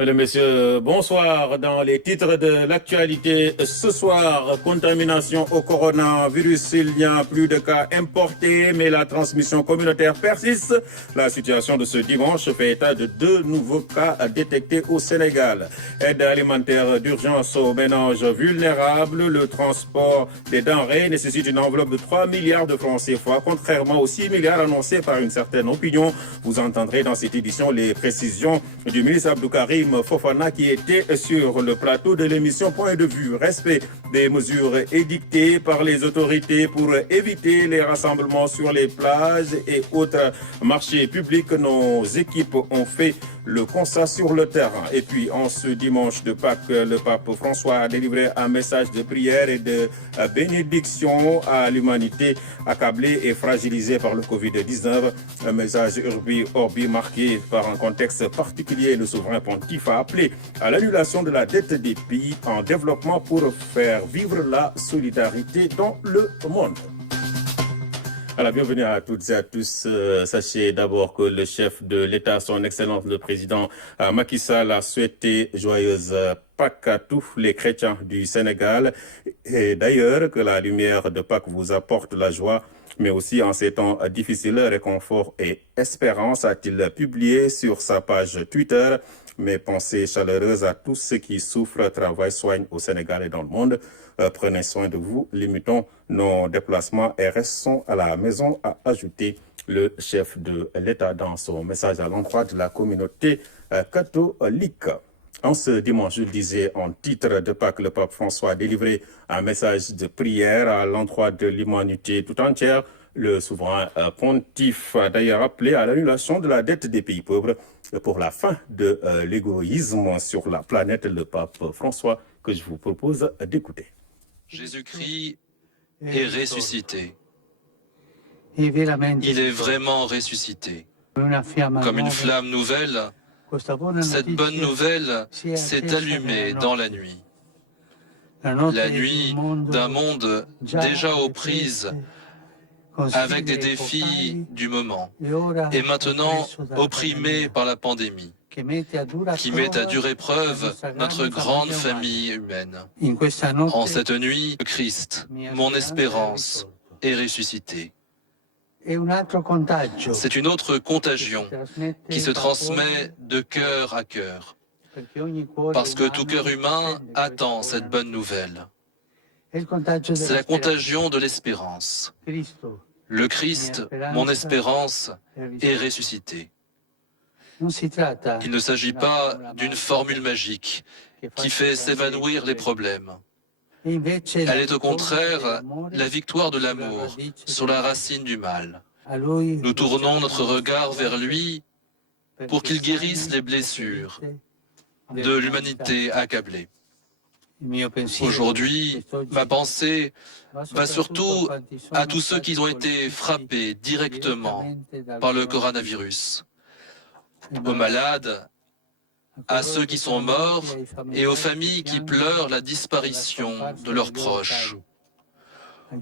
Mesdames, Messieurs, bonsoir. Dans les titres de l'actualité ce soir, contamination au coronavirus. Il n'y a plus de cas importés, mais la transmission communautaire persiste. La situation de ce dimanche fait état de 2 nouveaux cas détectés au Sénégal. Aide alimentaire d'urgence aux ménages vulnérables. Le transport des denrées nécessite une enveloppe de 3 milliards de francs CFA, contrairement aux 6 milliards annoncés par une certaine opinion. Vous entendrez dans cette édition les précisions du ministre Abdou Karim Fofana qui était sur le plateau de l'émission Point de vue. Respect des mesures édictées par les autorités pour éviter les rassemblements sur les plages et autres marchés publics. Nos équipes ont fait le constat sur le terrain. Et puis, en ce dimanche de Pâques, le pape François a délivré un message de prière et de bénédiction à l'humanité accablée et fragilisée par le Covid-19. Un message urbi orbi marqué par un contexte particulier. Le souverain pontife a appelé à l'annulation de la dette des pays en développement pour faire vivre la solidarité dans le monde. Alors, bienvenue à toutes et à tous. Sachez d'abord que le chef de l'État, son Excellence le Président Macky Sall, a souhaité joyeuse Pâques à tous les chrétiens du Sénégal. Et d'ailleurs, que la lumière de Pâques vous apporte la joie, mais aussi en ces temps difficiles, réconfort et espérance, a-t-il publié sur sa page Twitter. Mes pensées chaleureuses à tous ceux qui souffrent, travaillent, soignent au Sénégal et dans le monde. Prenez soin de vous, limitons nos déplacements et restons à la maison, a ajouté le chef de l'État dans son message à l'endroit de la communauté catholique. En ce dimanche, je le disais en titre de Pâques, le pape François a délivré un message de prière à l'endroit de l'humanité tout entière. Le souverain pontife a d'ailleurs appelé à l'annulation de la dette des pays pauvres pour la fin de l'égoïsme sur la planète. Le pape François, que je vous propose d'écouter. Jésus-Christ est ressuscité. Il est vraiment ressuscité. Comme une flamme nouvelle, cette bonne nouvelle s'est allumée dans la nuit. La nuit d'un monde déjà aux prises avec des défis du moment et maintenant opprimé par la pandémie, qui met à dure épreuve notre grande famille humaine. En cette nuit, le Christ, mon espérance, est ressuscité. C'est une autre contagion qui se transmet de cœur à cœur, parce que tout cœur humain attend cette bonne nouvelle. C'est la contagion de l'espérance. Le Christ, mon espérance, est ressuscité. Il ne s'agit pas d'une formule magique qui fait s'évanouir les problèmes. Elle est au contraire la victoire de l'amour sur la racine du mal. Nous tournons notre regard vers lui pour qu'il guérisse les blessures de l'humanité accablée. Aujourd'hui, ma pensée va surtout à tous ceux qui ont été frappés directement par le coronavirus, aux malades, à ceux qui sont morts et aux familles qui pleurent la disparition de leurs proches,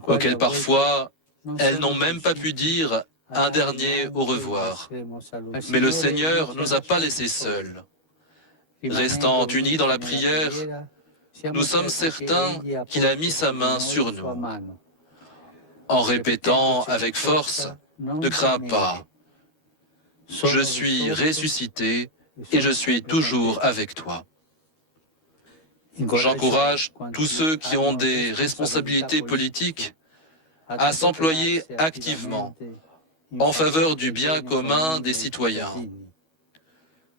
auxquels parfois elles n'ont même pas pu dire un dernier au revoir. Mais le Seigneur ne nous a pas laissés seuls. Restant unis dans la prière, nous sommes certains qu'il a mis sa main sur nous, en répétant avec force « Ne crains pas, je suis ressuscité et je suis toujours avec toi ». J'encourage tous ceux qui ont des responsabilités politiques à s'employer activement en faveur du bien commun des citoyens,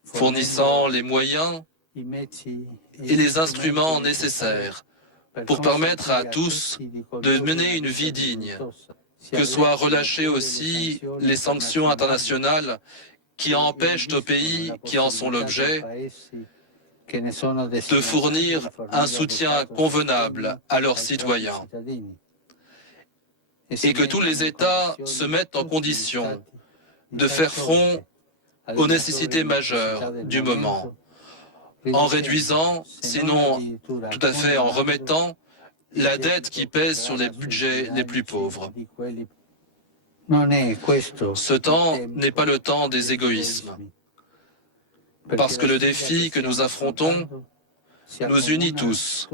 fournissant les moyens et les instruments nécessaires pour permettre à tous de mener une vie digne, que soient relâchées aussi les sanctions internationales qui empêchent aux pays qui en sont l'objet de fournir un soutien convenable à leurs citoyens et que tous les États se mettent en condition de faire front aux nécessités majeures du moment, en réduisant, sinon tout à fait en remettant, la dette qui pèse sur les budgets les plus pauvres. Ce temps n'est pas le temps des égoïsmes. parce que le défi que nous affrontons nous unit tous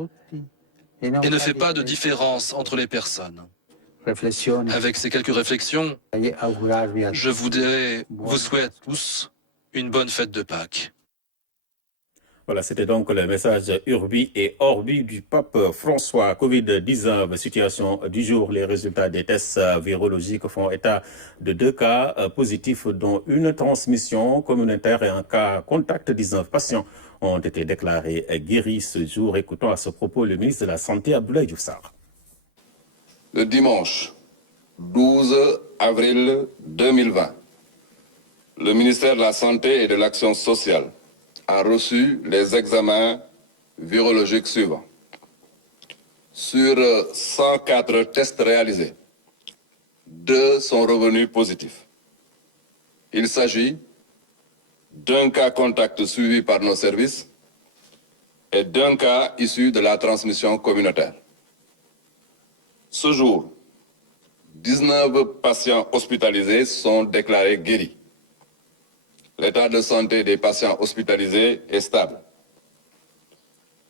et ne fait pas de différence entre les personnes. Avec ces quelques réflexions, je voudrais vous souhaiter tous une bonne fête de Pâques. Voilà, c'était donc le message Urbi et Orbi du pape François. Covid-19, situation du jour. Les résultats des tests virologiques font état de 2 cas positifs, dont une transmission communautaire et un cas contact. 19 patients ont été déclarés guéris ce jour. Écoutons à ce propos le ministre de la Santé, Abdoulaye Diouf Sarr. Le dimanche 12 avril 2020, le ministère de la Santé et de l'Action sociale a reçu les examens virologiques suivants. Sur 104 tests réalisés, 2 sont revenus positifs. Il s'agit d'un cas contact suivi par nos services et d'un cas issu de la transmission communautaire. Ce jour, 19 patients hospitalisés sont déclarés guéris. L'état de santé des patients hospitalisés est stable.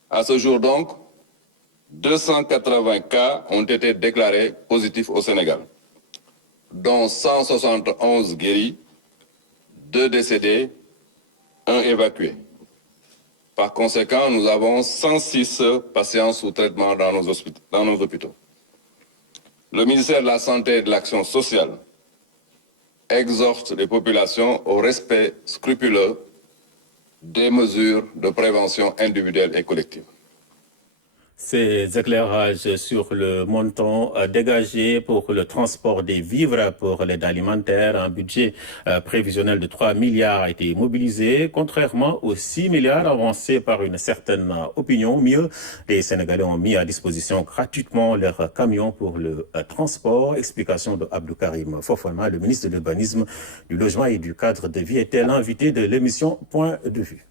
À ce jour donc, 280 cas ont été déclarés positifs au Sénégal, dont 171 guéris, 2 décédés, 1 évacué. Par conséquent, nous avons 106 patients sous traitement dans nos hôpitaux. Le ministère de la Santé et de l'Action sociale exhorte les populations au respect scrupuleux des mesures de prévention individuelle et collective. Ces éclairages sur le montant dégagé pour le transport des vivres pour l'aide alimentaire, un budget prévisionnel de 3 milliards a été mobilisé, contrairement aux 6 milliards avancés par une certaine opinion. Mieux, les Sénégalais ont mis à disposition gratuitement leurs camions pour le transport. Explication de Abdou Karim Fofana, le ministre de l'Urbanisme, du Logement et du Cadre de Vie, était l'invité de l'émission Point de vue.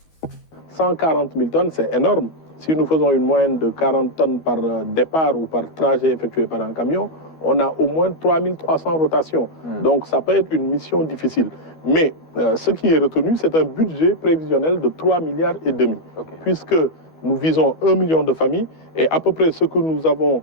140 000 tonnes, c'est énorme. Si nous faisons une moyenne de 40 tonnes par départ ou par trajet effectué par un camion, on a au moins 3300 rotations. Donc ça peut être une mission difficile. Mais ce qui est retenu, c'est un budget prévisionnel de 3 milliards et demi. Puisque nous visons 1 million de familles et à peu près ce que nous avons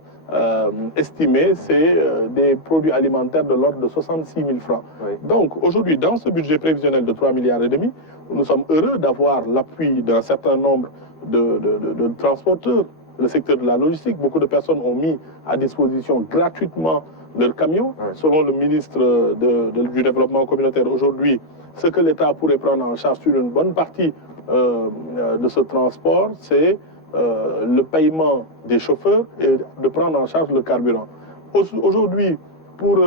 estimé, c'est des produits alimentaires de l'ordre de 66 000 francs. Donc aujourd'hui, dans ce budget prévisionnel de 3 milliards et demi, nous sommes heureux d'avoir l'appui d'un certain nombre de transporteurs, le secteur de la logistique. Beaucoup de personnes ont mis à disposition gratuitement leurs camions. Selon le ministre du Développement communautaire aujourd'hui, ce que l'État pourrait prendre en charge sur une bonne partie de ce transport, c'est le paiement des chauffeurs et de prendre en charge le carburant. Aujourd'hui, pour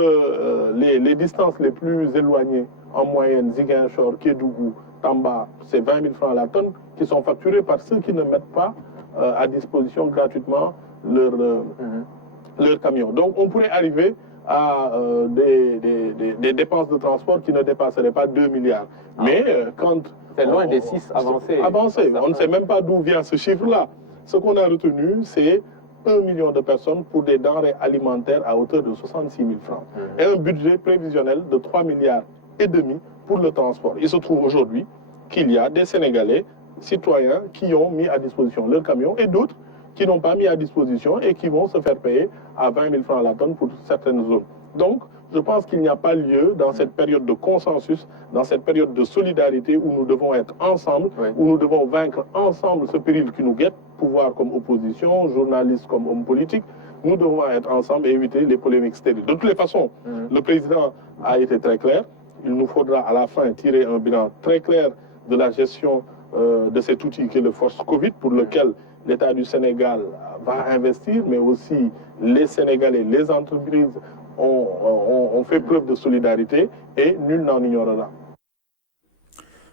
les distances les plus éloignées, en moyenne, Ziguinchor, Kédougou, Tamba, c'est 20 000 francs à la tonne qui sont facturés par ceux qui ne mettent pas à disposition gratuitement leur camion. Donc on pourrait arriver à des dépenses de transport qui ne dépasseraient pas 2 milliards. Mais quand... C'est loin des 6 avancés. On ne sait même pas d'où vient ce chiffre-là. Ce qu'on a retenu, c'est 1 million de personnes pour des denrées alimentaires à hauteur de 66 000 francs. Et un budget prévisionnel de 3 milliards et demi pour le transport. Il se trouve aujourd'hui qu'il y a des Sénégalais citoyens qui ont mis à disposition leurs camions et d'autres qui n'ont pas mis à disposition et qui vont se faire payer à 20 000 francs à la tonne pour certaines zones. Donc, je pense qu'il n'y a pas lieu dans cette période de consensus, dans cette période de solidarité où nous devons être ensemble, où nous devons vaincre ensemble ce péril qui nous guette, pouvoir comme opposition, journalistes comme hommes politiques, nous devons être ensemble et éviter les polémiques stériles. De toutes les façons, le président a été très clair. Il nous faudra à la fin tirer un bilan très clair de la gestion de cet outil qui est le Force Covid, pour lequel l'État du Sénégal va investir, mais aussi les Sénégalais, les entreprises ont fait preuve de solidarité et nul n'en ignorera.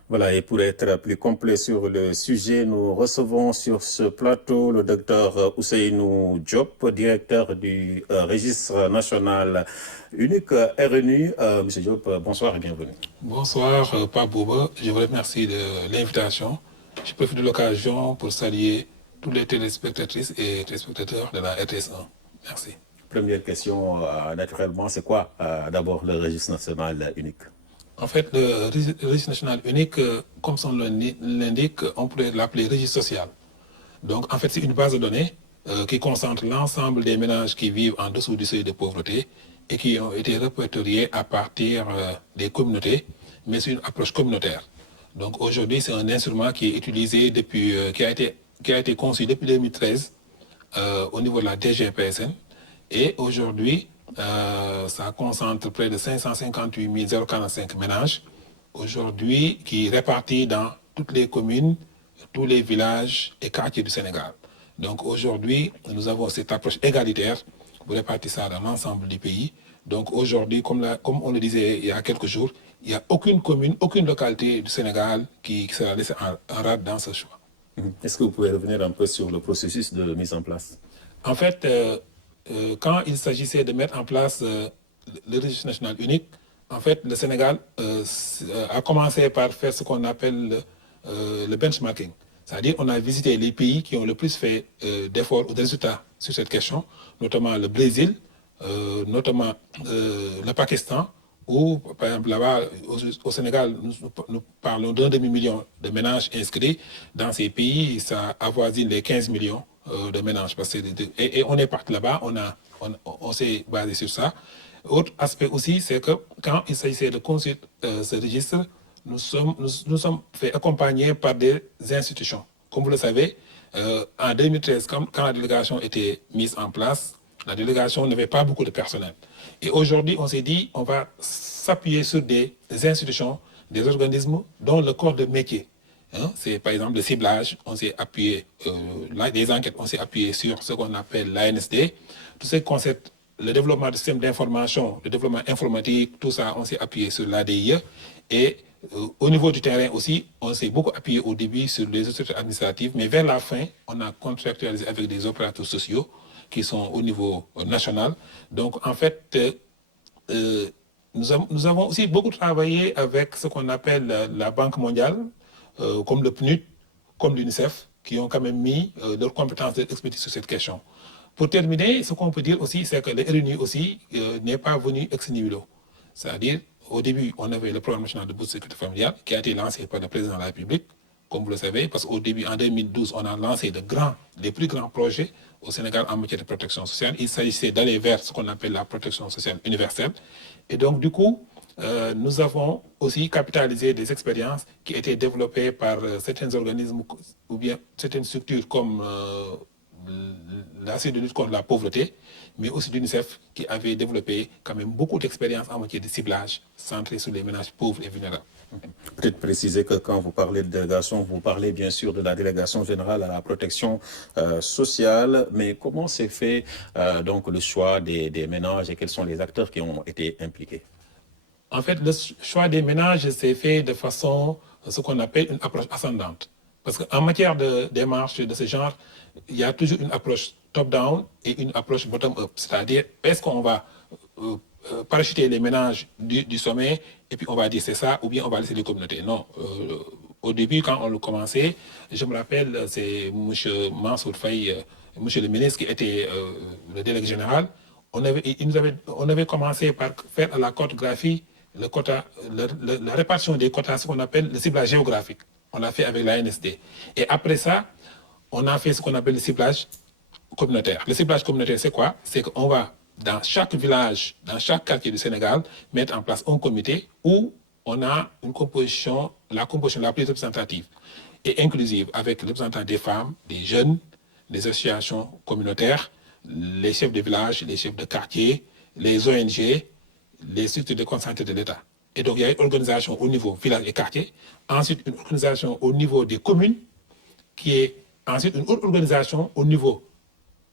Voilà, et pour être plus complet sur le sujet, nous recevons sur ce plateau le docteur Ousseynou Diop, directeur du registre national unique RNU. Monsieur Diop, bonsoir et bienvenue. Bonsoir, Pape Bouba. Je vous remercie de l'invitation. Je profite de l'occasion pour saluer tous les téléspectatrices et téléspectateurs de la RTS1. Merci. Première question, naturellement, c'est quoi d'abord le registre national unique? En fait, le registre national unique, comme son nom l'indique, on pourrait l'appeler registre social. Donc, en fait, c'est une base de données qui concentre l'ensemble des ménages qui vivent en dessous du seuil de pauvreté et qui ont été répertoriés à partir des communautés, mais c'est une approche communautaire. Donc, aujourd'hui, c'est un instrument qui est utilisé depuis, qui a été conçu depuis 2013 au niveau de la DGPSN. Et aujourd'hui, ça concentre près de 558 045 ménages, aujourd'hui, qui répartis dans toutes les communes, tous les villages et quartiers du Sénégal. Donc aujourd'hui, nous avons cette approche égalitaire pour répartir ça dans l'ensemble du pays. Donc aujourd'hui, comme on le disait il y a quelques jours, il n'y a aucune commune, aucune localité du Sénégal qui sera laissée en rade dans ce choix. Est-ce que vous pouvez revenir un peu sur le processus de mise en place? En fait, quand il s'agissait de mettre en place le registre national unique, en fait, le Sénégal a commencé par faire ce qu'on appelle le benchmarking. C'est-à-dire qu'on a visité les pays qui ont le plus fait d'efforts ou de résultats sur cette question, notamment le Brésil, notamment le Pakistan, où, par exemple, là-bas, au Sénégal, nous parlons d'un demi-million de ménages inscrits. Dans ces pays, ça avoisine les 15 millions de ménages. Et on est parti là-bas, on s'est basé sur ça. Autre aspect aussi, c'est que quand il s'agissait de construire ce registre, nous sommes fait accompagner par des institutions. Comme vous le savez, en 2013, quand la délégation était mise en place, la délégation n'avait pas beaucoup de personnel. Et aujourd'hui, on s'est dit, on va s'appuyer sur des institutions, des organismes dont le corps de métier. C'est par exemple le ciblage, on s'est appuyé, des enquêtes, on s'est appuyé sur ce qu'on appelle l'ANSD, tout ce qui concerne le développement du système d'information, le développement informatique, tout ça, on s'est appuyé sur l'ADIE. Et au niveau du terrain aussi, on s'est beaucoup appuyé au début sur les autorités administratives, mais vers la fin, on a contractualisé avec des opérateurs sociaux qui sont au niveau national. Donc, en fait, nous avons aussi beaucoup travaillé avec ce qu'on appelle la Banque mondiale, comme le PNUD, comme l'UNICEF, qui ont quand même mis leurs compétences d'expertise sur cette question. Pour terminer, ce qu'on peut dire aussi, c'est que le RNU aussi n'est pas venu ex nihilo. C'est-à-dire, au début, on avait le programme national de bourse de sécurité familiale qui a été lancé par le président de la République, comme vous le savez, parce qu'au début, en 2012, on a lancé les plus grands projets au Sénégal en matière de protection sociale. Il s'agissait d'aller vers ce qu'on appelle la protection sociale universelle. Et donc, du coup, nous avons aussi capitalisé des expériences qui étaient développées par certains organismes ou bien certaines structures comme la cellule de lutte contre la pauvreté, mais aussi l'UNICEF qui avait développé quand même beaucoup d'expériences en matière de ciblage centré sur les ménages pauvres et vulnérables. Peut-être préciser que quand vous parlez de délégation, vous parlez bien sûr de la délégation générale à la protection sociale, mais comment s'est fait donc le choix des ménages et quels sont les acteurs qui ont été impliqués? En fait, le choix des ménages s'est fait de façon, ce qu'on appelle une approche ascendante. Parce qu'en matière de démarche de ce genre, il y a toujours une approche top-down et une approche bottom-up. C'est-à-dire, est-ce qu'on va parachuter les ménages du sommet et puis on va dire c'est ça, ou bien on va laisser les communautés? Non. Au début, quand on le commençait, je me rappelle, c'est M. Mansour Faye, M. le ministre qui était le délégué général. On avait commencé par faire à la cartographie la répartition des quotas, ce qu'on appelle le ciblage géographique. On l'a fait avec la NSD. Et après ça, on a fait ce qu'on appelle le ciblage communautaire. Le ciblage communautaire, c'est quoi? C'est qu'on va, dans chaque village, dans chaque quartier du Sénégal, mettre en place un comité où on a une composition, la composition la plus représentative et inclusive, avec les représentants des femmes, des jeunes, des associations communautaires, les chefs de village, les chefs de quartier, les ONG, les structures de consanté de l'État. Et donc, il y a une organisation au niveau village et quartier, ensuite une organisation au niveau des communes, qui est ensuite une autre organisation au niveau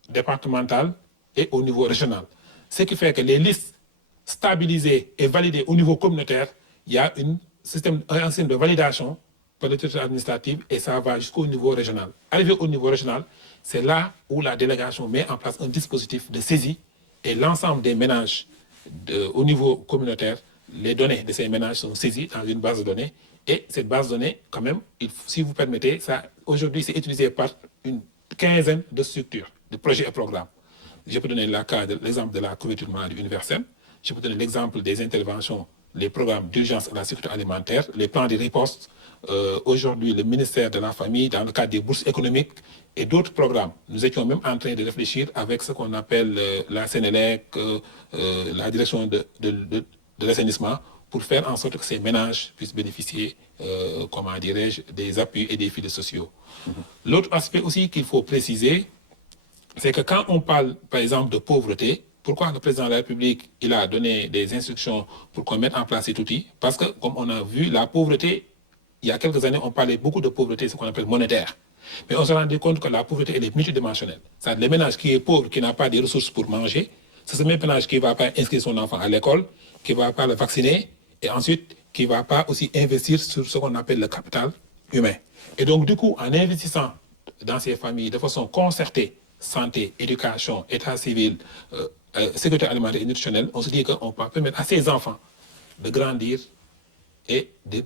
départemental et au niveau régional. Ce qui fait que les listes stabilisées et validées au niveau communautaire, il y a un système de validation par l'autorité administrative et ça va jusqu'au niveau régional. Arrivé au niveau régional, c'est là où la délégation met en place un dispositif de saisie et l'ensemble des ménages au niveau communautaire, les données de ces ménages sont saisies dans une base de données. Et cette base de données, quand même, si vous permettez, aujourd'hui, c'est utilisé par une quinzaine de structures, de projets et programmes. Je peux donner l'exemple de la couverture maladie universelle. Je peux donner l'exemple des interventions les programmes d'urgence à la sécurité alimentaire, les plans de riposte. Aujourd'hui, le ministère de la Famille, dans le cadre des bourses économiques et d'autres programmes, nous étions même en train de réfléchir avec ce qu'on appelle la Sénélec, la direction de l'assainissement, pour faire en sorte que ces ménages puissent bénéficier, comment dirais-je, des appuis et des filets sociaux. L'autre aspect aussi qu'il faut préciser, c'est que quand on parle, par exemple, de pauvreté, pourquoi le président de la République il a donné des instructions pour qu'on mette en place cet outil? Parce que, comme on a vu, la pauvreté, il y a quelques années, on parlait beaucoup de pauvreté, ce qu'on appelle monétaire. Mais on se rendait compte que la pauvreté, elle est multidimensionnelle. C'est-à-dire, le ménage qui est pauvre, qui n'a pas de ressources pour manger, c'est ce même ménage qui ne va pas inscrire son enfant à l'école, qui ne va pas le vacciner, et ensuite, qui ne va pas aussi investir sur ce qu'on appelle le capital humain. Et donc, du coup, en investissant dans ces familles de façon concertée, santé, éducation, état civil, sécurité alimentaire et nutritionnelle, on se dit qu'on peut permettre à ces enfants de grandir et de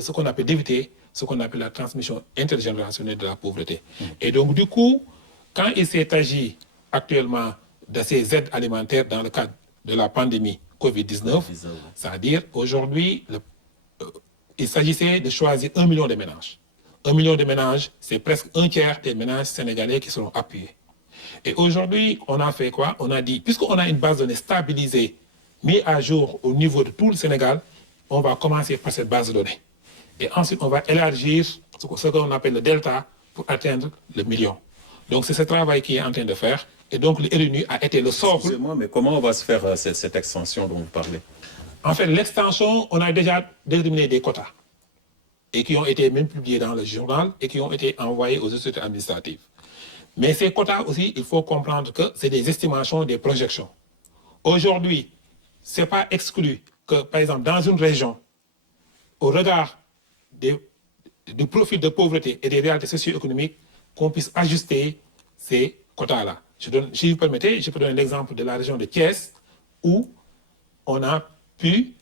ce qu'on appelle d'éviter ce qu'on appelle la transmission intergénérationnelle de la pauvreté. Et donc, du coup, quand il s'est agi actuellement de ces aides alimentaires dans le cadre de la pandémie Covid-19, c'est-à-dire aujourd'hui, il s'agissait de choisir 1 million de ménages. 1 million de ménages, c'est presque un tiers des ménages sénégalais qui seront appuyés. Et aujourd'hui, on a fait quoi? On a dit, puisqu'on a une base de données stabilisée, mise à jour au niveau de tout le Sénégal, on va commencer par cette base de données. Et ensuite, on va élargir ce qu'on appelle le delta pour atteindre le million. Donc, c'est ce travail qui est en train de faire. Et donc, le RNU a été le socle. Excusez-moi, mais comment on va se faire cette extension dont vous parlez? En fait, l'extension, on a déjà déterminé des quotas et qui ont été même publiés dans le journal et qui ont été envoyés aux autorités administratives. Mais ces quotas aussi, il faut comprendre que c'est des estimations, des projections. Aujourd'hui, ce n'est pas exclu que, par exemple, dans une région, au regard du profil de pauvreté et des réalités socio-économiques, qu'on puisse ajuster ces quotas-là. Si vous permettez, je peux donner l'exemple de la région de Thiès, où on a pu,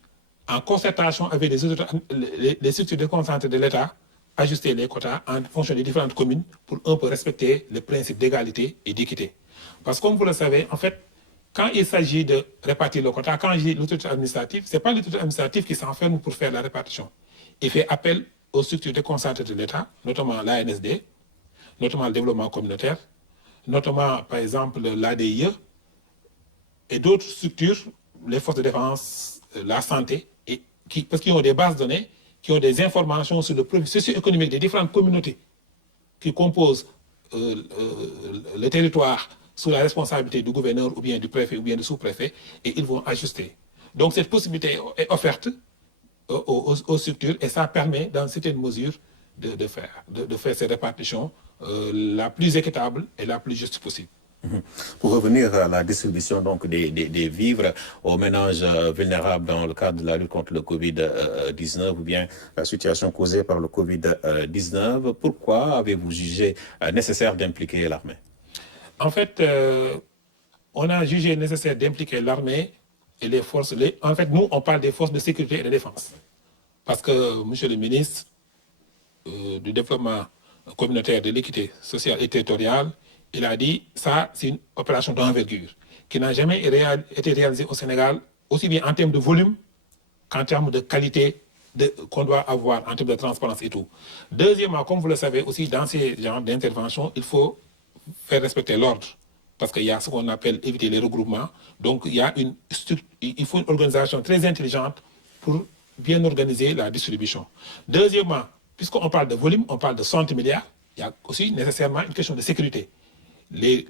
en concertation avec les structures déconcentrées de l'État, ajuster les quotas en fonction des différentes communes pour un peu respecter le principe d'égalité et d'équité. Parce que comme vous le savez, en fait, quand il s'agit de répartir le quota, quand je dis l'autorité administrative, ce n'est pas l'autorité administrative qui s'enferme pour faire la répartition. Il fait appel aux structures déconcentrées de l'État, notamment l'ANSD, notamment le développement communautaire, notamment, par exemple, l'ADIE, et d'autres structures, les forces de défense, la santé, parce qu'ils ont des bases de données, qui ont des informations sur le profil socio-économique des différentes communautés qui composent le territoire sous la responsabilité du gouverneur ou bien du préfet ou bien du sous-préfet, et ils vont ajuster. Donc cette possibilité est offerte aux structures et ça permet, dans certaines mesures, de faire ces répartitions la plus équitable et la plus juste possible. Pour revenir à la distribution donc, des vivres aux ménages vulnérables dans le cadre de la lutte contre le Covid-19 ou bien la situation causée par le Covid-19, pourquoi avez-vous jugé nécessaire d'impliquer l'armée? En fait, on a jugé nécessaire d'impliquer l'armée et les forces. En fait, nous, on parle des forces de sécurité et de défense. Parce que, monsieur le ministre du développement communautaire, de l'équité sociale et territoriale, il a dit ça, c'est une opération d'envergure qui n'a jamais été réalisée au Sénégal, aussi bien en termes de volume qu'en termes de qualité qu'on doit avoir, en termes de transparence et tout. Deuxièmement, comme vous le savez aussi, dans ces genres d'intervention, il faut faire respecter l'ordre. Parce qu'il y a ce qu'on appelle éviter les regroupements. Donc, il faut une organisation très intelligente pour bien organiser la distribution. Deuxièmement, puisqu'on parle de volume, on parle de 60 milliards, il y a aussi nécessairement une question de sécurité. Les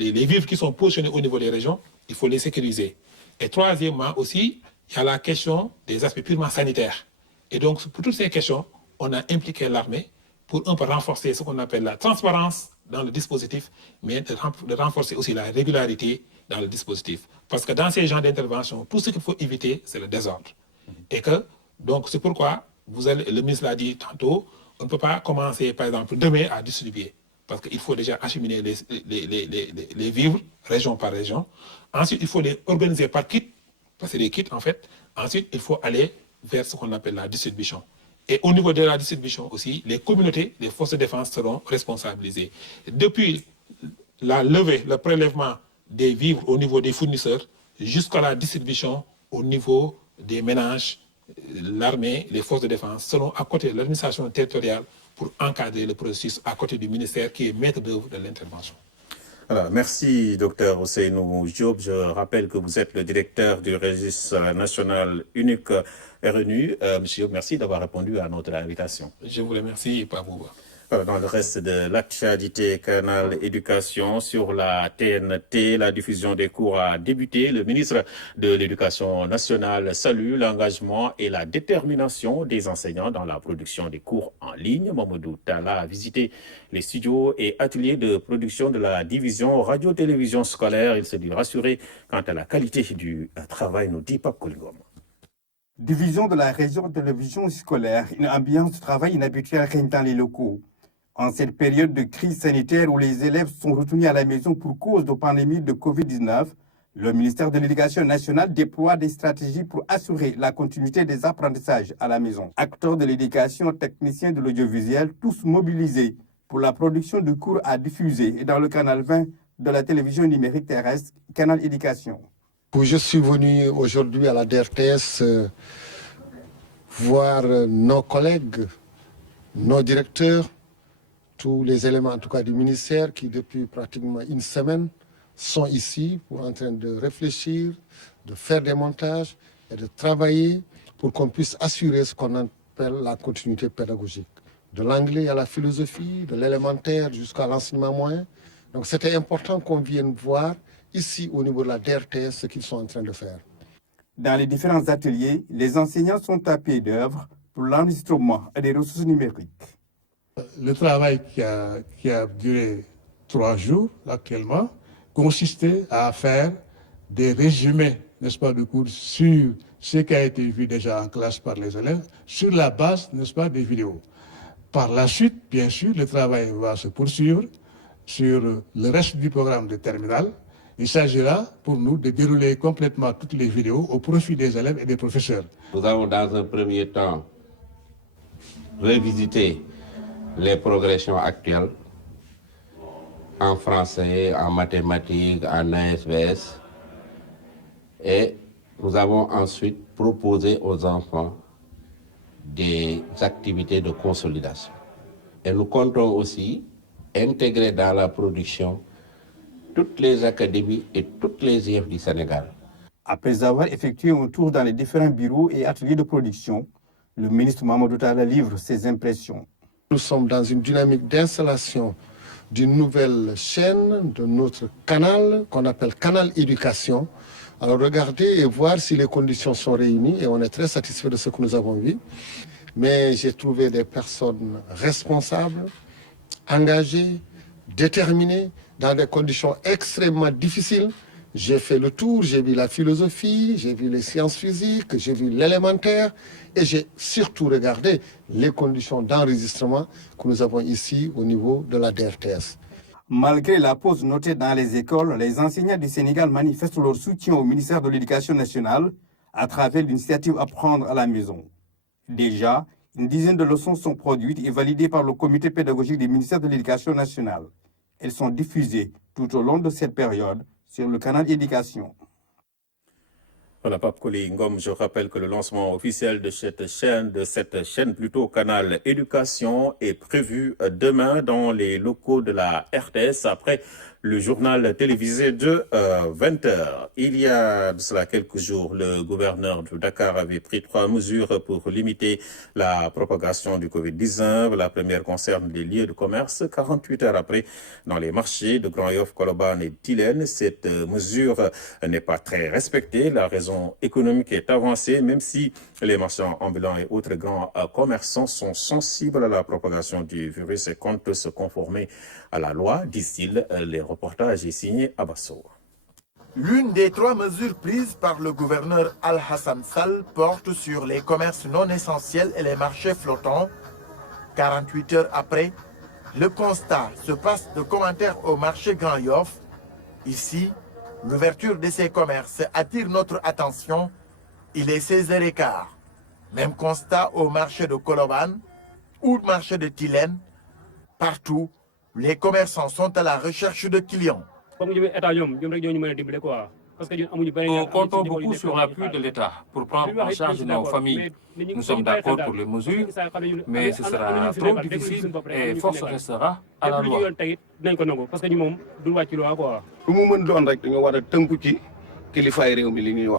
vivres qui sont positionnés au niveau des régions, il faut les sécuriser. Et troisièmement aussi, il y a la question des aspects purement sanitaires. Et donc, pour toutes ces questions, on a impliqué l'armée pour un peu renforcer ce qu'on appelle la transparence dans le dispositif, mais de renforcer aussi la régularité dans le dispositif. Parce que dans ces genres d'intervention, tout ce qu'il faut éviter, c'est le désordre. Et que, donc, c'est pourquoi, le ministre l'a dit tantôt, on ne peut pas commencer, par exemple, demain à distribuer. Parce qu'il faut déjà acheminer les vivres, région par région. Ensuite, il faut les organiser par kit, parce que c'est des kits, en fait. Ensuite, il faut aller vers ce qu'on appelle la distribution. Et au niveau de la distribution aussi, les communautés, les forces de défense seront responsabilisées. Depuis la levée, le prélèvement des vivres au niveau des fournisseurs, jusqu'à la distribution au niveau des ménages, l'armée, les forces de défense seront à côté de l'administration territoriale pour encadrer le processus à côté du ministère qui est maître d'œuvre de l'intervention. Alors, merci, Dr Ousseynou Diop. Je rappelle que vous êtes le directeur du registre national unique RNU. Monsieur, merci d'avoir répondu à notre invitation. Je vous remercie, Pabouba. Dans le reste de l'actualité, Canal Éducation sur la TNT, la diffusion des cours a débuté. Le ministre de l'Éducation nationale salue l'engagement et la détermination des enseignants dans la production des cours en ligne. Mamadou Talla a visité les studios et ateliers de production de la division radio-télévision scolaire. Il s'est dit rassuré quant à la qualité du travail, nous dit Pape Kolingom. Division de la région de télévision scolaire, une ambiance de travail inhabituelle règne dans les locaux. En cette période de crise sanitaire où les élèves sont retenus à la maison pour cause de pandémie de Covid-19, le ministère de l'Éducation nationale déploie des stratégies pour assurer la continuité des apprentissages à la maison. Acteurs de l'éducation, techniciens de l'audiovisuel, tous mobilisés pour la production de cours à diffuser dans le canal 20 de la télévision numérique terrestre, Canal Éducation. Je suis venu aujourd'hui à la DRTS voir nos collègues, nos directeurs, tous les éléments en tout cas du ministère qui depuis pratiquement une semaine sont ici en train de réfléchir, de faire des montages et de travailler pour qu'on puisse assurer ce qu'on appelle la continuité pédagogique. De l'anglais à la philosophie, de l'élémentaire jusqu'à l'enseignement moyen. Donc c'était important qu'on vienne voir ici au niveau de la DRTS ce qu'ils sont en train de faire. Dans les différents ateliers, les enseignants sont à pied d'œuvre pour l'enregistrement des ressources numériques. Le travail qui a duré 3 jours actuellement consistait à faire des résumés, n'est-ce pas, de cours sur ce qui a été vu déjà en classe par les élèves, sur la base, n'est-ce pas, des vidéos. Par la suite, bien sûr, le travail va se poursuivre sur le reste du programme de terminale. Il s'agira pour nous de dérouler complètement toutes les vidéos au profit des élèves et des professeurs. Nous avons dans un premier temps revisité les progressions actuelles en français, en mathématiques, en ASVS. Et nous avons ensuite proposé aux enfants des activités de consolidation. Et nous comptons aussi intégrer dans la production toutes les académies et toutes les IEF du Sénégal. Après avoir effectué un tour dans les différents bureaux et ateliers de production, le ministre Mamadou Talla livre ses impressions. Nous sommes dans une dynamique d'installation d'une nouvelle chaîne de notre canal qu'on appelle Canal Éducation. Alors regardez et voir si les conditions sont réunies et on est très satisfait de ce que nous avons vu. Mais j'ai trouvé des personnes responsables, engagées, déterminées, dans des conditions extrêmement difficiles. J'ai fait le tour, j'ai vu la philosophie, j'ai vu les sciences physiques, j'ai vu l'élémentaire et j'ai surtout regardé les conditions d'enregistrement que nous avons ici au niveau de la DRTS. Malgré la pause notée dans les écoles, les enseignants du Sénégal manifestent leur soutien au ministère de l'Éducation nationale à travers l'initiative Apprendre à la maison. Déjà, une dizaine de leçons sont produites et validées par le comité pédagogique du ministère de l'Éducation nationale. Elles sont diffusées tout au long de cette période sur le canal Éducation. Voilà, Pape Kolingom, je rappelle que le lancement officiel de cette chaîne plutôt Canal Éducation, est prévu demain dans les locaux de la RTS après le journal télévisé de 20h. Il y a de cela quelques jours, le gouverneur de Dakar avait pris 3 mesures pour limiter la propagation du Covid-19. La première concerne les lieux de commerce. 48 heures après, dans les marchés de Grand Yoff, Colobane et Tilène, cette mesure n'est pas très respectée. La raison économique est avancée, même si les marchands ambulants et autres grands commerçants sont sensibles à la propagation du virus et comptent se conformer à la loi, disent-ils. Les reportages est signé à Basso. L'une des 3 mesures prises par le gouverneur Al-Hassan Sall porte sur les commerces non essentiels et les marchés flottants. 48 heures après, le constat se passe de commentaires au marché Grand Yoff. Ici, l'ouverture de ces commerces attire notre attention. Il est 16h15. Même constat au marché de Colobane ou le marché de Tilène. Partout, les commerçants sont à la recherche de clients. Nous comptons beaucoup sur l'appui de l'État pour prendre en charge nos familles. Nous sommes d'accord pour les mesures, mais ce sera trop difficile et force restera à la loi.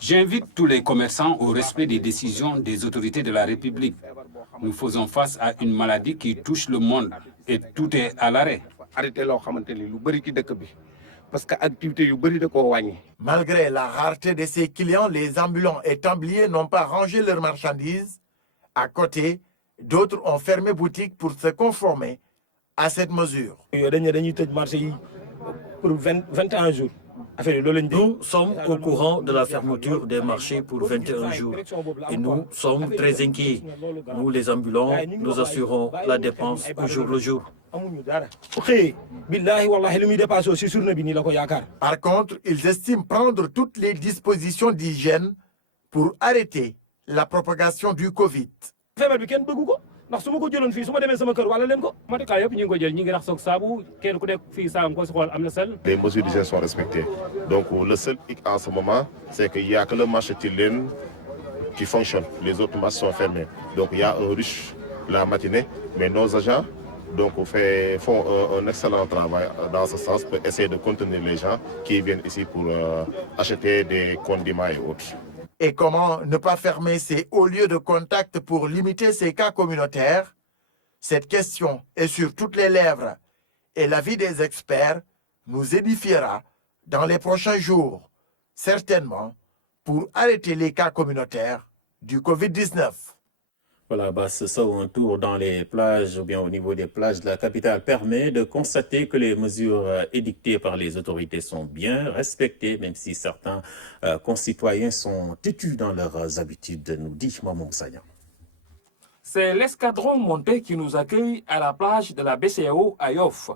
J'invite tous les commerçants au respect des décisions des autorités de la République. Nous faisons face à une maladie qui touche le monde et tout est à l'arrêt. Malgré la rareté de ses clients, les ambulants et templiers n'ont pas rangé leurs marchandises. À côté, d'autres ont fermé boutique pour se conformer à cette mesure. Nous sommes au courant de la fermeture des marchés pour 21 jours et nous sommes très inquiets. Nous, les ambulants, nous assurons la dépense au jour le jour. Par contre, ils estiment prendre toutes les dispositions d'hygiène pour arrêter la propagation du Covid. Les mesures d'hygiène sont respectées. Donc le seul hic en ce moment, c'est qu'il n'y a que le marché Tilène qui fonctionne. Les autres marchés sont fermés. Donc il y a un rush la matinée, mais nos agents font un excellent travail dans ce sens pour essayer de contenir les gens qui viennent ici pour acheter des condiments et autres. Et comment ne pas fermer ces hauts lieux de contact pour limiter ces cas communautaires? Cette question est sur toutes les lèvres et l'avis des experts nous édifiera dans les prochains jours, certainement pour arrêter les cas communautaires du Covid-19. Voilà, ce second tour dans les plages ou bien au niveau des plages de la capitale permet de constater que les mesures édictées par les autorités sont bien respectées, même si certains concitoyens sont têtus dans leurs habitudes, nous dit Maman Sagnan. C'est l'escadron monté qui nous accueille à la plage de la BCAO à Yoff.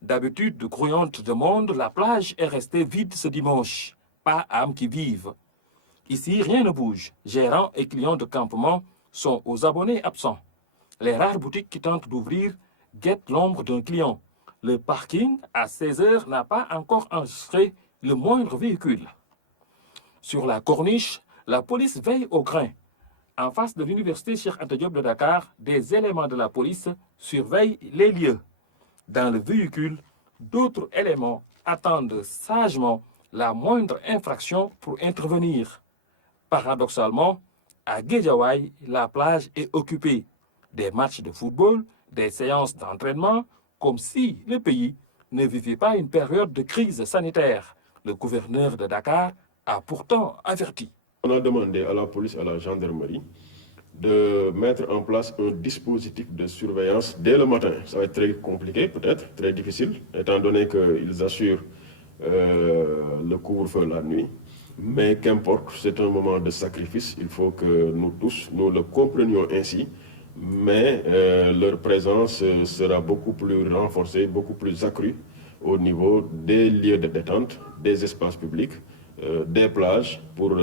D'habitude grouillante de monde, la plage est restée vide ce dimanche. Pas âme qui vive. Ici, rien ne bouge. Gérants et clients de campement sont aux abonnés absents. Les rares boutiques qui tentent d'ouvrir guettent l'ombre d'un client. Le parking, à 16 h, n'a pas encore enregistré le moindre véhicule. Sur la corniche, la police veille au grain. En face de l'université Cheikh Anta Diop de Dakar, des éléments de la police surveillent les lieux. Dans le véhicule, d'autres éléments attendent sagement la moindre infraction pour intervenir. Paradoxalement, à Guédiawaye, la plage est occupée. Des matchs de football, des séances d'entraînement, comme si le pays ne vivait pas une période de crise sanitaire. Le gouverneur de Dakar a pourtant averti. On a demandé à la police et à la gendarmerie de mettre en place un dispositif de surveillance dès le matin. Ça va être très compliqué, peut-être, très difficile, étant donné qu'ils assurent le couvre-feu la nuit. Mais qu'importe, c'est un moment de sacrifice. Il faut que nous tous, nous le comprenions ainsi. Mais leur présence sera beaucoup plus renforcée, beaucoup plus accrue au niveau des lieux de détente, des espaces publics, des plages, pour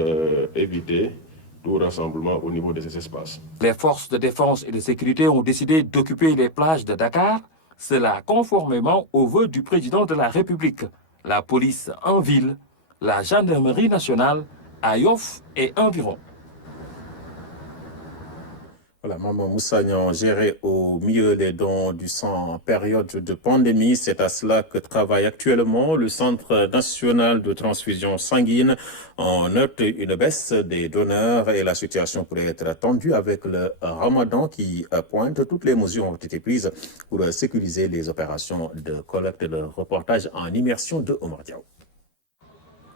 éviter tout rassemblement au niveau de ces espaces. Les forces de défense et de sécurité ont décidé d'occuper les plages de Dakar, cela conformément aux vœux du président de la République. La police en ville, la gendarmerie nationale à Yoff et environ. Voilà, Maman Moussagnan, géré au milieu des dons du sang en période de pandémie. C'est à cela que travaille actuellement le Centre national de transfusion sanguine. On note une baisse des donneurs et la situation pourrait être tendue avec le Ramadan qui pointe. Toutes les mesures ont été prises pour sécuriser les opérations de collecte. Le reportage en immersion de Omar Diaw.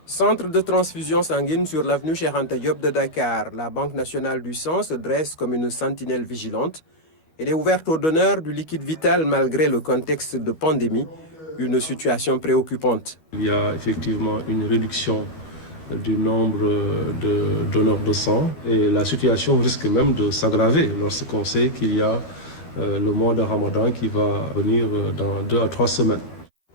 Centre de transfusion sanguine sur l'avenue Cheikh Anta Diop de Dakar. La Banque nationale du sang se dresse comme une sentinelle vigilante. Elle est ouverte aux donneurs du liquide vital malgré le contexte de pandémie, une situation préoccupante. Il y a effectivement une réduction du nombre de donneurs de sang et la situation risque même de s'aggraver lorsqu'on sait qu'il y a le mois de Ramadan qui va venir dans 2 à 3 semaines.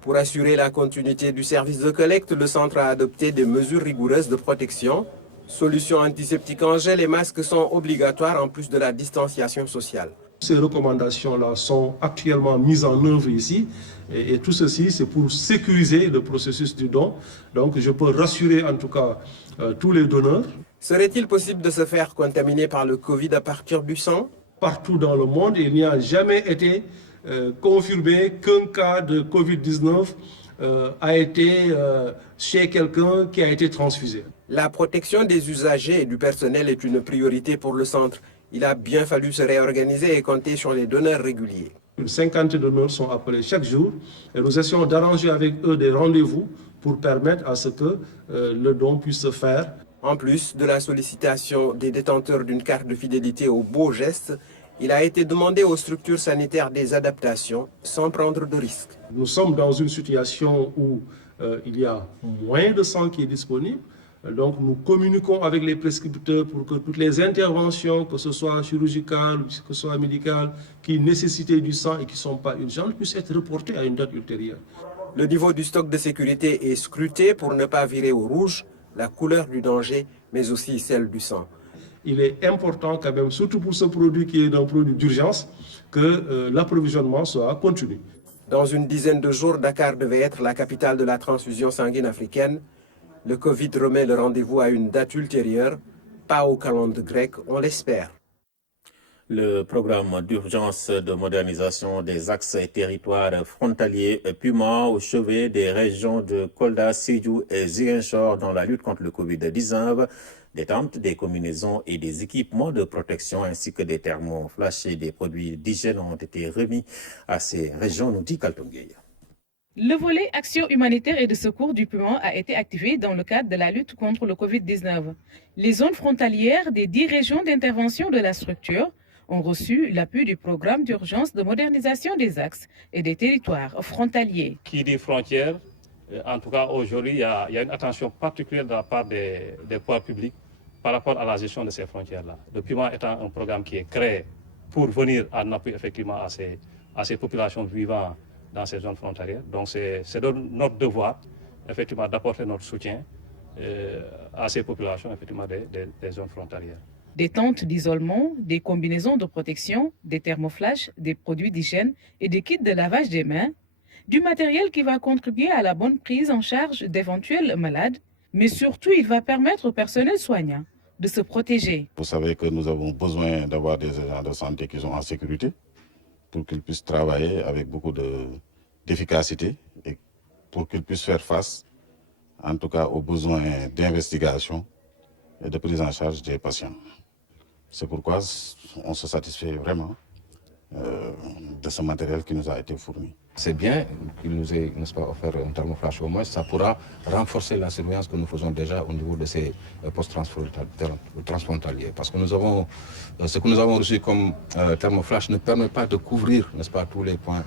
Pour assurer la continuité du service de collecte, le centre a adopté des mesures rigoureuses de protection. Solutions antiseptiques en gel et masques sont obligatoires en plus de la distanciation sociale. Ces recommandations-là sont actuellement mises en œuvre ici. Et tout ceci, c'est pour sécuriser le processus du don. Donc je peux rassurer en tout cas tous les donneurs. Serait-il possible de se faire contaminer par le Covid à partir du sang? Partout dans le monde, il n'y a jamais été confirmé qu'un cas de Covid-19 a été chez quelqu'un qui a été transfusé. La protection des usagers et du personnel est une priorité pour le centre. Il a bien fallu se réorganiser et compter sur les donneurs réguliers. Une 50 donneurs sont appelés chaque jour et nous essayons d'arranger avec eux des rendez-vous pour permettre à ce que le don puisse se faire. En plus de la sollicitation des détenteurs d'une carte de fidélité au beau geste, il a été demandé aux structures sanitaires des adaptations sans prendre de risques. Nous sommes dans une situation où il y a moins de sang qui est disponible. Donc nous communiquons avec les prescripteurs pour que toutes les interventions, que ce soit chirurgicales, que ce soit médicales, qui nécessitaient du sang et qui ne sont pas urgentes, puissent être reportées à une date ultérieure. Le niveau du stock de sécurité est scruté pour ne pas virer au rouge la couleur du danger, mais aussi celle du sang. Il est important quand même, surtout pour ce produit qui est un produit d'urgence, que l'approvisionnement soit continu. Dans une dizaine de jours, Dakar devait être la capitale de la transfusion sanguine africaine. Le Covid remet le rendez-vous à une date ultérieure, pas au calendrier grec, on l'espère. Le programme d'urgence de modernisation des axes et territoires frontaliers PUMA au chevet des régions de Kolda, Sédhiou et Ziguinchor dans la lutte contre le Covid-19, des tentes, des combinaisons et des équipements de protection ainsi que des thermoflash et des produits d'hygiène ont été remis à ces régions, nous dit Kaltongé. Le volet action humanitaire et de secours du PUMA a été activé dans le cadre de la lutte contre le Covid-19. Les zones frontalières des 10 régions d'intervention de la structure ont reçu l'appui du programme d'urgence de modernisation des axes et des territoires frontaliers. Qui dit frontières, en tout cas aujourd'hui, il y a une attention particulière de la part des pouvoirs publics par rapport à la gestion de ces frontières-là. Le PUMA étant un programme qui est créé pour venir en appui effectivement à ces populations vivant dans ces zones frontalières. Donc c'est notre devoir effectivement d'apporter notre soutien à ces populations effectivement des zones frontalières. Des tentes d'isolement, des combinaisons de protection, des thermoflash, des produits d'hygiène et des kits de lavage des mains, du matériel qui va contribuer à la bonne prise en charge d'éventuels malades, mais surtout il va permettre au personnel soignant de se protéger. Vous savez que nous avons besoin d'avoir des agents de santé qui sont en sécurité pour qu'ils puissent travailler avec beaucoup d'efficacité et pour qu'ils puissent faire face, en tout cas, aux besoins d'investigation et de prise en charge des patients. C'est pourquoi on se satisfait vraiment de ce matériel qui nous a été fourni. C'est bien qu'il nous ait, n'est-ce pas, offert un thermoflash. Au moins, ça pourra renforcer la surveillance que nous faisons déjà au niveau de ces postes transfrontaliers. Parce que ce que nous avons reçu comme thermoflash ne permet pas de couvrir, n'est-ce pas, tous les points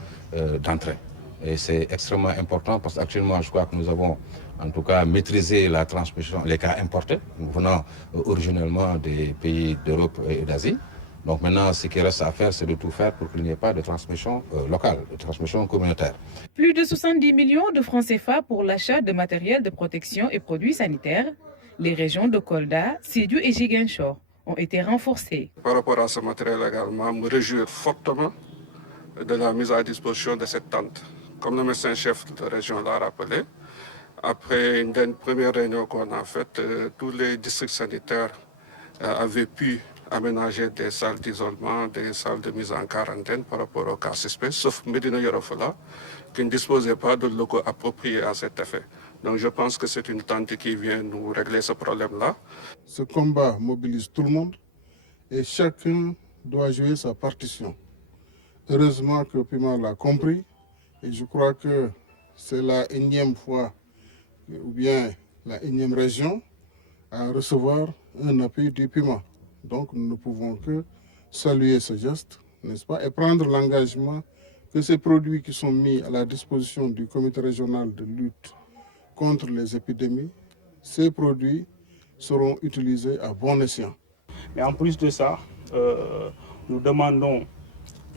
d'entrée. Et c'est extrêmement important parce qu'actuellement, je crois que nous avons en tout cas maîtrisé la transmission, les cas importés, venant originellement des pays d'Europe et d'Asie. Donc maintenant, ce qui reste à faire, c'est de tout faire pour qu'il n'y ait pas de transmission locale, de transmission communautaire. Plus de 70 millions de francs CFA pour l'achat de matériel de protection et produits sanitaires. Les régions de Kolda, Sédhiou et Ziguinchor ont été renforcées. Par rapport à ce matériel également, me réjouir fortement de la mise à disposition de cette tente. Comme le médecin-chef de région l'a rappelé, après une première réunion qu'on a faite, tous les districts sanitaires avaient pu aménager des salles d'isolement, des salles de mise en quarantaine par rapport aux cas suspects, sauf Médina Yoro Fula, qui ne disposait pas de locaux appropriés à cet effet. Donc je pense que c'est une tente qui vient nous régler ce problème-là. Ce combat mobilise tout le monde et chacun doit jouer sa partition. Heureusement que PUMA l'a compris et je crois que c'est la énième fois ou bien la énième région à recevoir un appui du PUMA. Donc nous ne pouvons que saluer ce geste, n'est-ce pas, et prendre l'engagement que ces produits qui sont mis à la disposition du comité régional de lutte contre les épidémies, ces produits seront utilisés à bon escient. Mais en plus de ça, nous demandons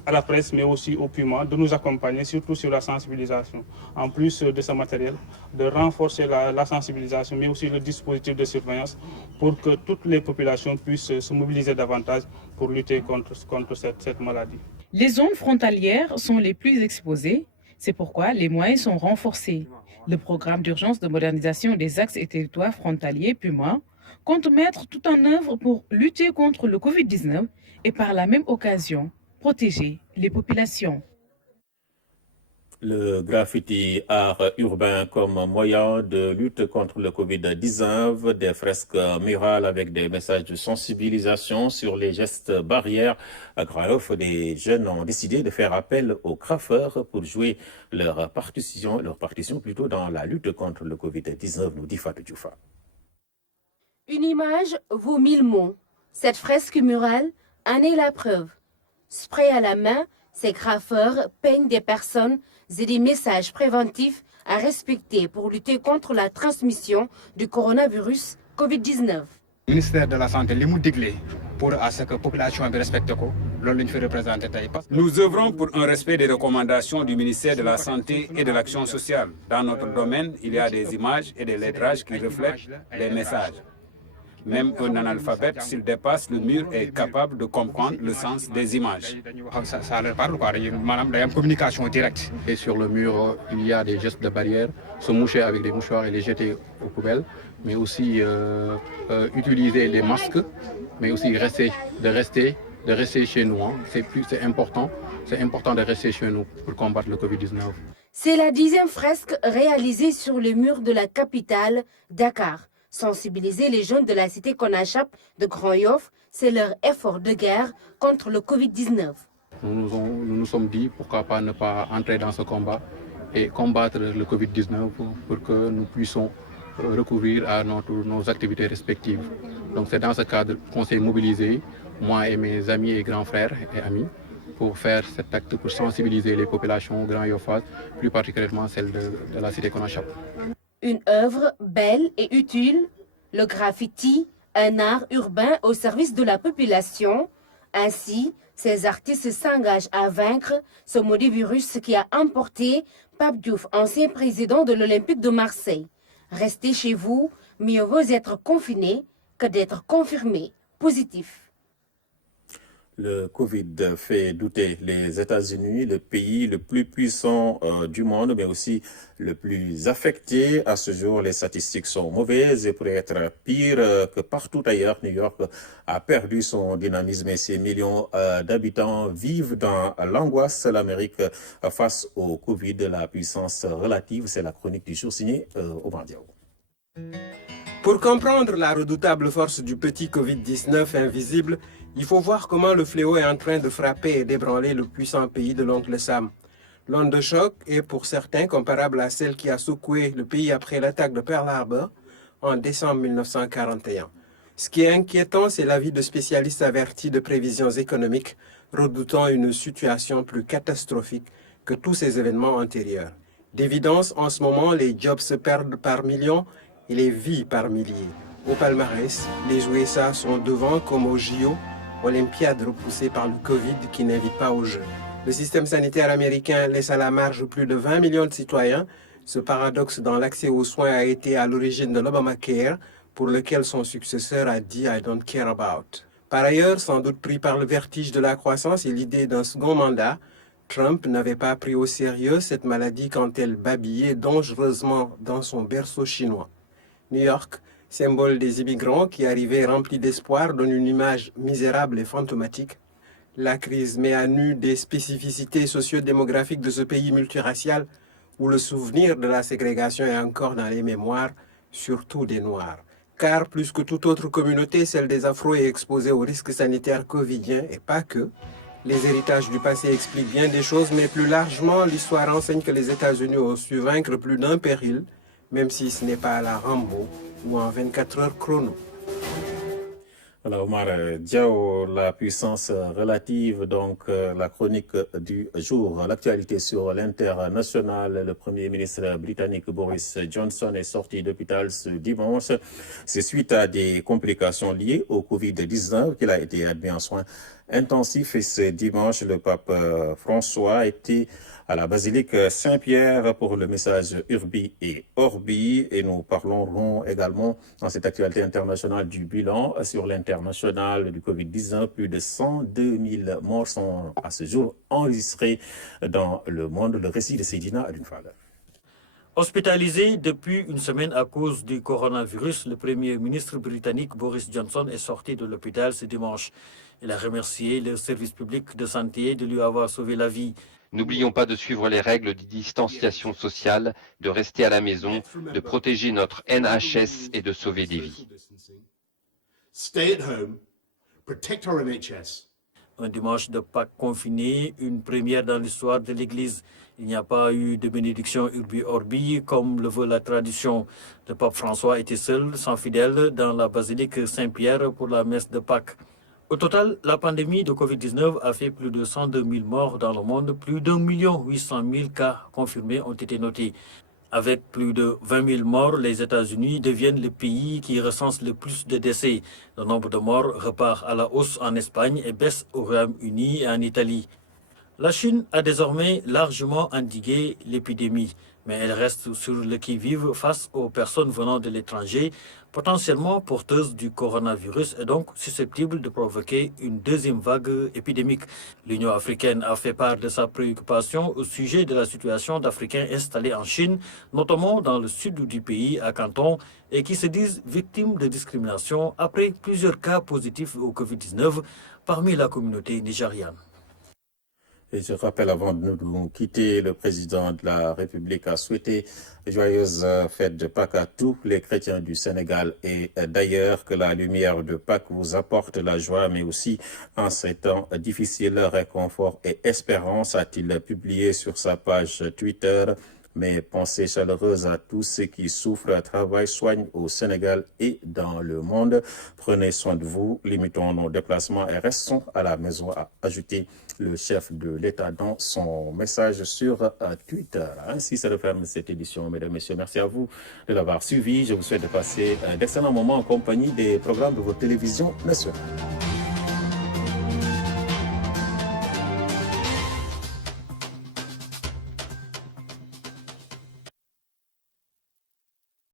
à la presse, mais aussi au Puma, de nous accompagner, surtout sur la sensibilisation. En plus de ce matériel, de renforcer la sensibilisation, mais aussi le dispositif de surveillance pour que toutes les populations puissent se mobiliser davantage pour lutter contre cette maladie. Les zones frontalières sont les plus exposées. C'est pourquoi les moyens sont renforcés. Le programme d'urgence de modernisation des axes et territoires frontaliers, PUMA, compte mettre tout en œuvre pour lutter contre le Covid-19 et par la même occasion, protéger les populations. Le graffiti art urbain comme moyen de lutte contre le Covid-19, des fresques murales avec des messages de sensibilisation sur les gestes barrières. À Grand-Yoff, des jeunes ont décidé de faire appel aux graffeurs pour jouer leur partition plutôt dans la lutte contre le Covid-19, nous dit Fatou Djoufa. Une image vaut 1000 mots. Cette fresque murale en est la preuve. Spray à la main, ces graffeurs peignent des personnes et des messages préventifs à respecter pour lutter contre la transmission du coronavirus Covid-19. Le ministère de la Santé, pour à ce que la population respecte Nous œuvrons pour un respect des recommandations du ministère de la Santé et de l'Action sociale. Dans notre domaine, il y a des images et des lettrages qui reflètent les messages. Même un analphabète, s'il dépasse le mur, est capable de comprendre le sens des images. Ça leur parle, quoi. Il y a une communication directe. Et sur le mur, il y a des gestes de barrière, se moucher avec des mouchoirs et les jeter aux poubelles, mais aussi utiliser des masques, mais aussi de rester chez nous. Hein. C'est important de rester chez nous pour combattre le Covid-19. C'est la 10e fresque réalisée sur le mur de la capitale, Dakar. Sensibiliser les jeunes de la cité Konachap de Grand-Yoff, c'est leur effort de guerre contre le Covid-19. Nous nous sommes dit pourquoi pas ne pas entrer dans ce combat et combattre le Covid-19 pour que nous puissions recourir à nos activités respectives. Donc c'est dans ce cadre qu'on s'est mobilisé, moi et mes amis et grands frères et amis, pour faire cet acte pour sensibiliser les populations grand-yoffoises, plus particulièrement celles de la cité Konachap. Une œuvre belle et utile, le graffiti, un art urbain au service de la population. Ainsi, ces artistes s'engagent à vaincre ce maudit virus qui a emporté Pape Diouf, ancien président de l'Olympique de Marseille. Restez chez vous, mieux vaut être confiné que d'être confirmé positif. Le Covid fait douter les États-Unis, le pays le plus puissant du monde, mais aussi le plus affecté. À ce jour, les statistiques sont mauvaises et pourraient être pires que partout ailleurs. New York a perdu son dynamisme et ses millions d'habitants vivent dans l'angoisse. L'Amérique face au Covid, la puissance relative, c'est la chronique du jour signée Omar Diaw. Pour comprendre la redoutable force du petit Covid-19 invisible, il faut voir comment le fléau est en train de frapper et d'ébranler le puissant pays de l'oncle Sam. L'onde de choc est pour certains comparable à celle qui a secoué le pays après l'attaque de Pearl Harbor en décembre 1941. Ce qui est inquiétant, c'est l'avis de spécialistes avertis de prévisions économiques, redoutant une situation plus catastrophique que tous ces événements antérieurs. D'évidence, en ce moment, les jobs se perdent par millions et les vies par milliers. Au palmarès, les USA sont devant comme au JO, Olympiade repoussée par le Covid qui n'invite pas aux Jeux. Le système sanitaire américain laisse à la marge plus de 20 millions de citoyens. Ce paradoxe dans l'accès aux soins a été à l'origine de l'Obamacare, pour lequel son successeur a dit « I don't care about ». Par ailleurs, sans doute pris par le vertige de la croissance et l'idée d'un second mandat, Trump n'avait pas pris au sérieux cette maladie quand elle babillait dangereusement dans son berceau chinois. New York, symbole des immigrants qui arrivaient remplis d'espoir, donne une image misérable et fantomatique. La crise met à nu des spécificités socio-démographiques de ce pays multiracial où le souvenir de la ségrégation est encore dans les mémoires, surtout des Noirs. Car plus que toute autre communauté, celle des Afro est exposée aux risques sanitaires covidiens et pas que. Les héritages du passé expliquent bien des choses, mais plus largement, l'histoire enseigne que les États-Unis ont su vaincre plus d'un péril, même si ce n'est pas à la Rambo ou en 24 heures chrono. Alors Omar Diaw, la puissance relative, donc la chronique du jour. L'actualité sur l'international, le Premier ministre britannique Boris Johnson est sorti d'hôpital ce dimanche. C'est suite à des complications liées au Covid-19 qu'il a été admis en soins intensif. Et ce dimanche, le pape François était à la basilique Saint-Pierre pour le message Urbi et Orbi. Et nous parlerons également dans cette actualité internationale du bilan sur l'international du Covid-19. Plus de 102 000 morts sont à ce jour enregistrés dans le monde. Le récit de Seydina Adunfal. Hospitalisé depuis une semaine à cause du coronavirus, le Premier ministre britannique Boris Johnson est sorti de l'hôpital ce dimanche. Il a remercié le service public de santé de lui avoir sauvé la vie. N'oublions pas de suivre les règles de distanciation sociale, de rester à la maison, de protéger notre NHS et de sauver des vies. Stay at home, protect our NHS. Un dimanche de Pâques confiné, une première dans l'histoire de l'Église. Il n'y a pas eu de bénédiction Urbi Orbi comme le veut la tradition. Le pape François était seul, sans fidèles, dans la basilique Saint-Pierre pour la messe de Pâques. Au total, la pandémie de Covid-19 a fait plus de 102 000 morts dans le monde. Plus d'1 800 000 cas confirmés ont été notés. Avec plus de 20 000 morts, les États-Unis deviennent le pays qui recense le plus de décès. Le nombre de morts repart à la hausse en Espagne et baisse au Royaume-Uni et en Italie. La Chine a désormais largement endigué l'épidémie, mais elle reste sur le qui-vive face aux personnes venant de l'étranger, potentiellement porteuses du coronavirus et donc susceptibles de provoquer une deuxième vague épidémique. L'Union africaine a fait part de sa préoccupation au sujet de la situation d'Africains installés en Chine, notamment dans le sud du pays, à Canton, et qui se disent victimes de discrimination après plusieurs cas positifs au Covid-19 parmi la communauté nigériane. Et je rappelle, avant de nous quitter, le président de la République a souhaité joyeuse fête de Pâques à tous les chrétiens du Sénégal et d'ailleurs, que la lumière de Pâques vous apporte la joie, mais aussi en ces temps difficiles, réconfort et espérance, a-t-il publié sur sa page Twitter. Mes pensées chaleureuses à tous ceux qui souffrent, travaillent, soignent au Sénégal et dans le monde. Prenez soin de vous, limitons nos déplacements et restons à la maison, a ajouté le chef de l'État dans son message sur Twitter. Ainsi se referme cette édition, mesdames et messieurs. Merci à vous de l'avoir suivi. Je vous souhaite de passer d'excellents moments en compagnie des programmes de votre télévision nationale.